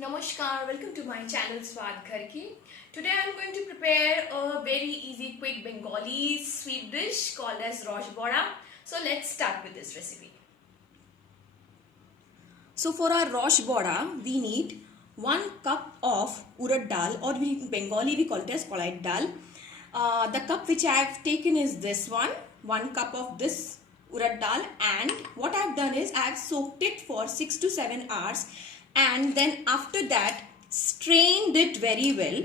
Namaskar, welcome to my channel Swad Ghar Ki. Today I am going to prepare a very easy, quick Bengali sweet dish called as Rosh Bora. So let's start with this recipe. So for our Rosh Bora, we need 1 cup of urad dal, or in Bengali we call it as polite dal. The cup which I have taken is this one, 1 cup of this urad dal, and what I have done is I have soaked it for 6 to 7 hours. And then after that strained it very well,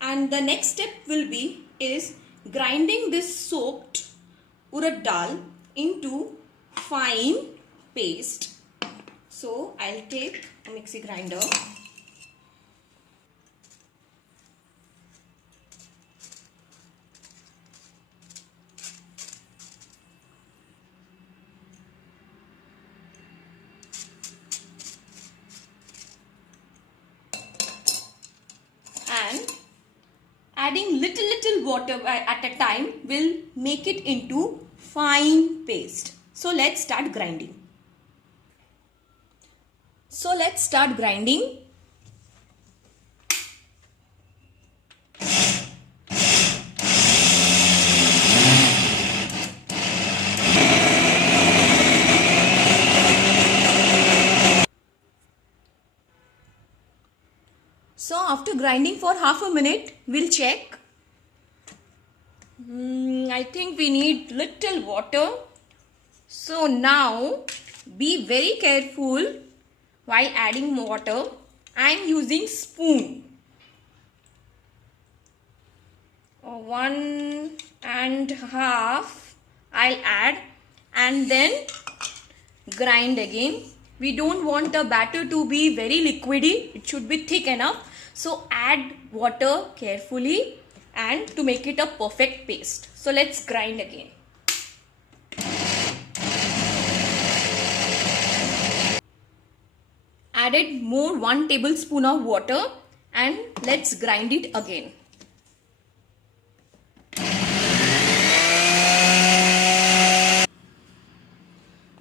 and the next step will be is grinding this soaked urad dal into fine paste. So I'll take a mixie grinder and adding little water at a time will make it into fine paste. So let's start grinding. So after grinding for half a minute, we'll check. I think we need little water. So now be very careful while adding water. I am using spoon. 1.5 I'll add and then grind again. We don't want the batter to be very liquidy. It should be thick enough. So add water carefully and to make it a perfect paste. So let's grind again. Added more 1 tablespoon of water and let's grind it again.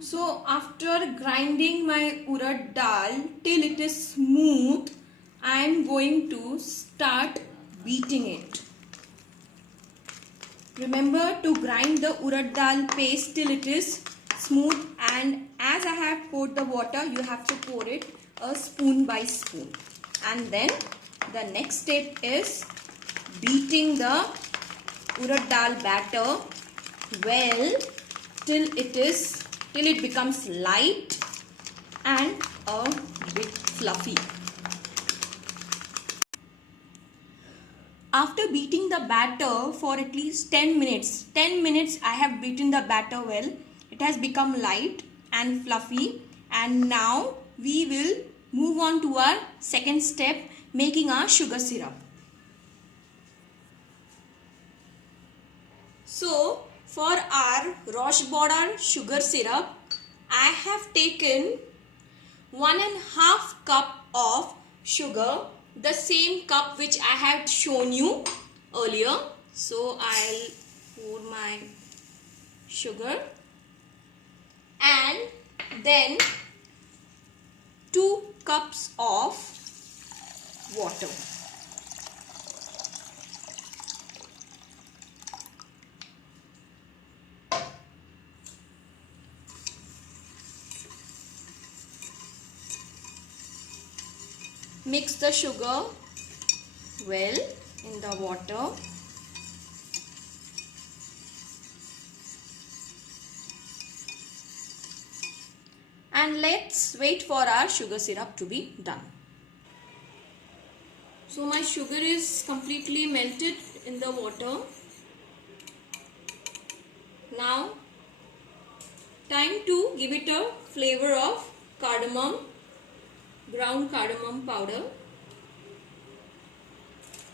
So after grinding my urad dal till it is smooth, I am going to start beating it. Remember to grind the urad dal paste till it is smooth, and as I have poured the water, you have to pour it a spoon by spoon. And then the next step is beating the urad dal batter well till it becomes light and a bit fluffy. After beating the batter for at least 10 minutes I have beaten the batter well. It has become light and fluffy, and now we will move on to our second step, making our sugar syrup. So for our Rosh Bora sugar syrup, I have taken 1.5 cup of sugar, the same cup which I had shown you earlier. So I'll pour my sugar and then 2 cups of water. Mix the sugar well in the water. And let's wait for our sugar syrup to be done. So my sugar is completely melted in the water. Now time to give it a flavor of cardamom, ground cardamom powder.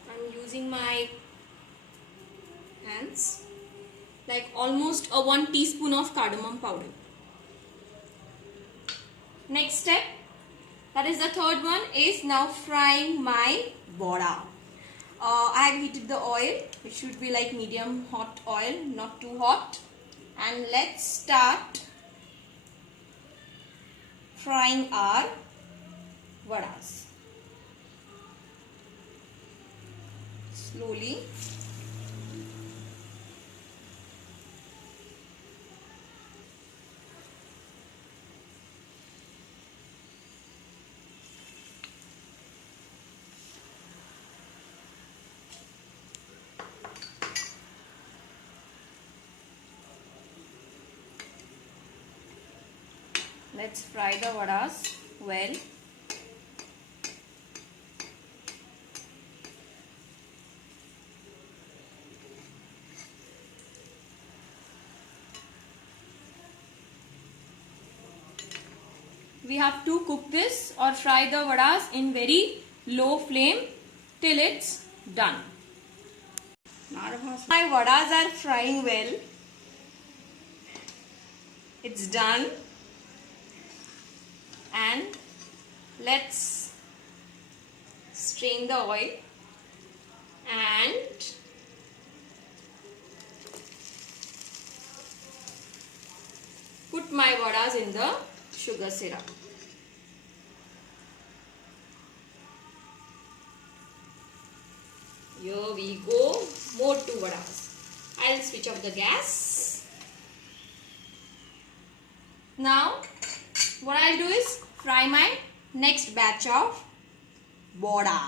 I'm using my hands, like almost a 1 teaspoon of cardamom powder. Next step, that is the third one, is now frying my bora. I have heated the oil. It should be like medium hot oil, not too hot. And let's start frying our vadas. slowly. Let's fry the vadas well. We have to cook this or fry the vadas in very low flame till it's done. My vadas are frying well. It's done. And let's strain the oil and put my vadas in the sugar syrup. Here we go. More 2 vadas. I'll switch off the gas. Now what I'll do is fry my next batch of vada.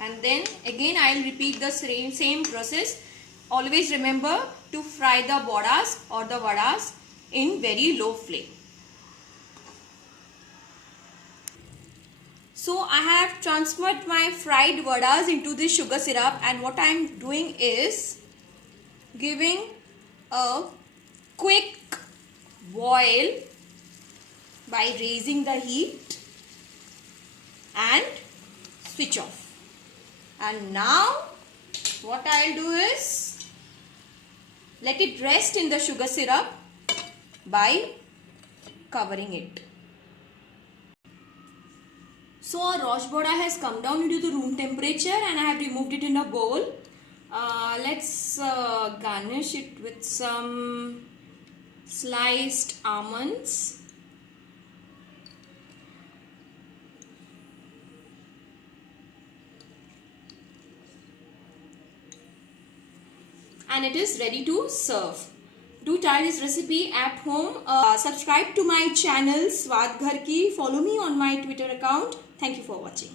And then again I'll repeat the same process. Always remember to fry the vadas or the vadas in very low flame. So I have transferred my fried vadas into this sugar syrup, and what I am doing is giving a quick boil by raising the heat and switch off. And now what I'll do is let it rest in the sugar syrup by covering it. So our rosh vada has come down into the room temperature and I have removed it in a bowl. Let's garnish it with some sliced almonds. And it is ready to serve. Do try this recipe at home. Subscribe to my channel Swad Ghar Ki. Follow me on my Twitter account. Thank you for watching.